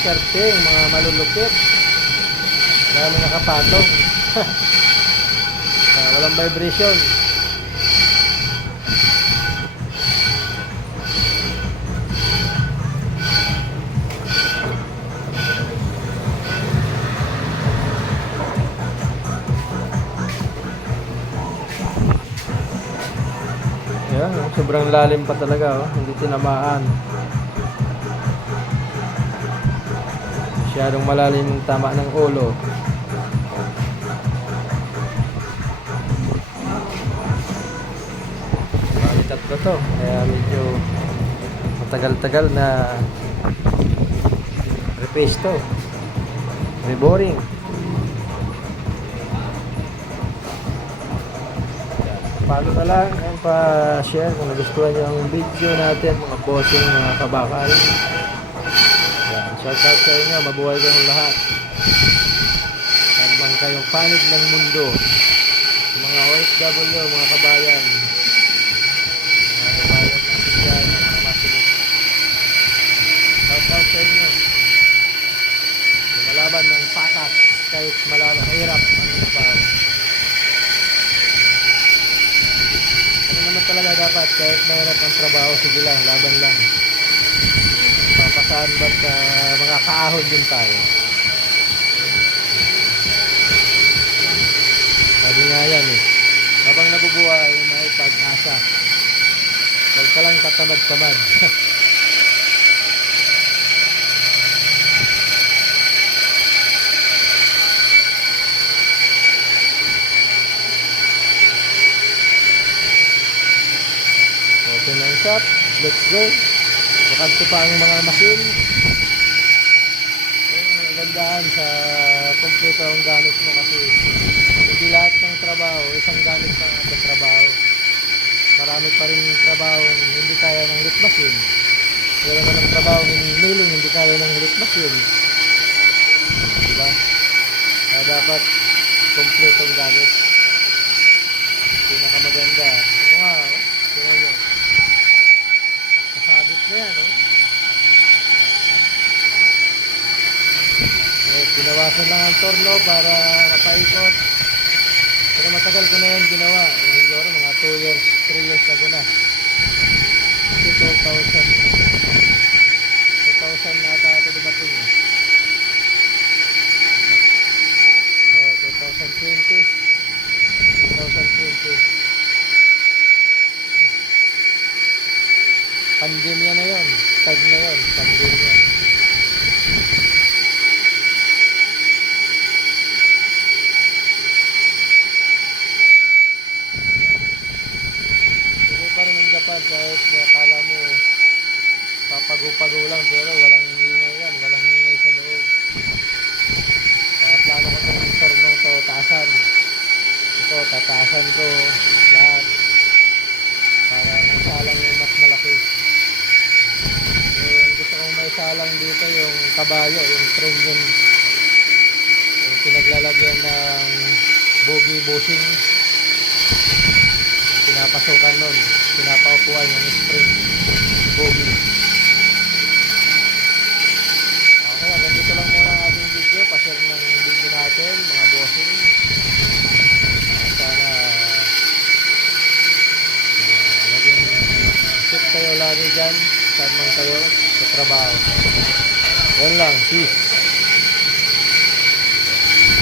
diskarte, yung mga malulupit. Dami nakapatong. Walang vibration. Yan, sobrang lalim pa talaga, oh. Hindi tinamaan. Masyadong malalim yung tama ng ulo. Bali tatlo to, kaya medyo matagal-tagal na repaste to, reboring. Follow na lang and pa-share kung nagustuhan nyo ang video natin, mga bossing, mga kabakal. Yan, shout out sa inyo, mabuhay kayong lahat. Saan man kayong panig ng mundo, sa mga OFW, mga kabayan, natin dyan, mga masinis. Shout out sa inyo. Lumalaban ng patas kahit mahirap ang trabaho. Ano naman talaga dapat, kahit mahirap ang trabaho, sige lang, laban lang. Papasaan ba't mga kaahon din tayo. Sabi nga yan eh, habang nabubuhay may pag-asa. Huwag ka lang tatamad-tamad. Open ang shop, let's go. Bakante pa ang mga machine. Ang gandaan sa kompleto ang gamit mo kasi hindi lahat ng trabaho isang gamit na sa trabaho. Marami pa rin trabaho hindi kaya ng lift machine. Meron na ng trabaho ng milling hindi kaya ng lift machine. Diba? Kaya dapat kompleto ang gamit. Pinakamaganda. Ito nga, tingnan nyo. Kasabit na yan, oh. Ginawasan lang ang torno para mapaikot. Pero matagal ko na yan ginawa. Siguro mga 2 years, 3 years ago na. Kasi 2000 na ata ito dumating eh. Oh, 2020. Pandemya na yun. Time na yun. Pandemya. Japan, kahit akala mo papago-pago lang pero walang ingay yan, walang ingay sa loob. Kaya plano ko itong tornong to taasan. Ito, tataasan ko lahat para nang salang yung mas malaki. Yung gusto kong may salang dito yung kabayo, yung premium, yung pinaglalagyan ng bogie bushing, pinapasukan nun, pinapaupuan yung spring bogie. Okay, hanggang dito lang muna ang ating video. Pa-share ng video natin mga bossing. Sana maging fit kayo lagi dyan saan man kayo sa trabaho. Yan lang, peace.